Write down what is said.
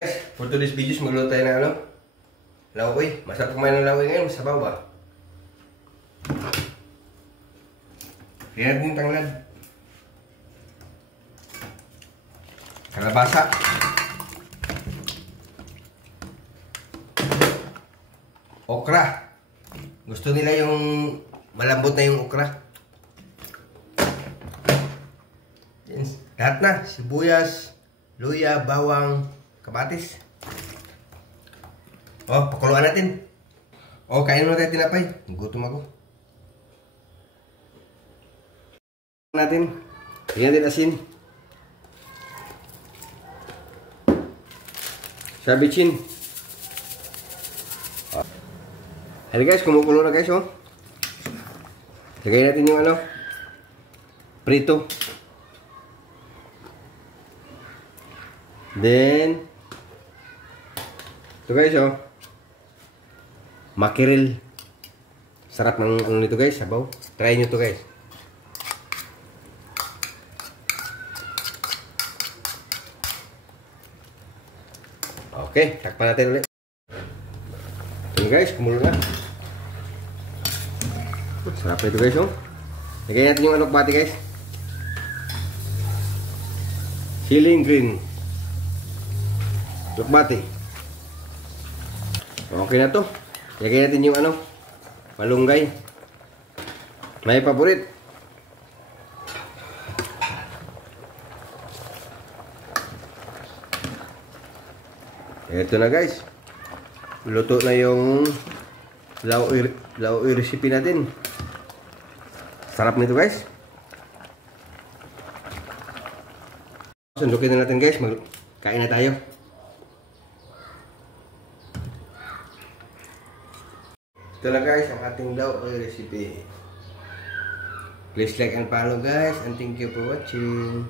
Guys, for today's videos, magluto tayo ng ano? Lawoy. Masarap kumain ng lawoy ngayon. Masabaw ba? Kaya natin tanglad. Kalabasa. Okra. Gusto nila yung malambot na yung okra. Lahat na. Sibuyas, luya, bawang, kamatis. Oh, pakuluan natin. Oh, kain muna tayo tinapay. Gutom ako. Natin. Tingnan din asin. Sabichin. Hey guys, kumukulo na guys, oh. Lagay natin yung ano, prito. Then, ito guys, oh. Makiril. Sarap ng ano nito guys, sabaw. Try nyo to guys. Okay, takpan natin ulit. Ini guys, kumulo na. Sarap na ito guys, oh. Lagay natin yung alokbati guys. Siling green. Alokbati. Okay na to. Lagay natin yung ano, malunggay. May paborit. Ito na guys. Luto na yung lawoy recipe natin. Sarap nito guys. Sundukin na natin guys. Kain na tayo. Ito na guys ang ating lawoy recipe. Please like and follow guys, and thank you for watching.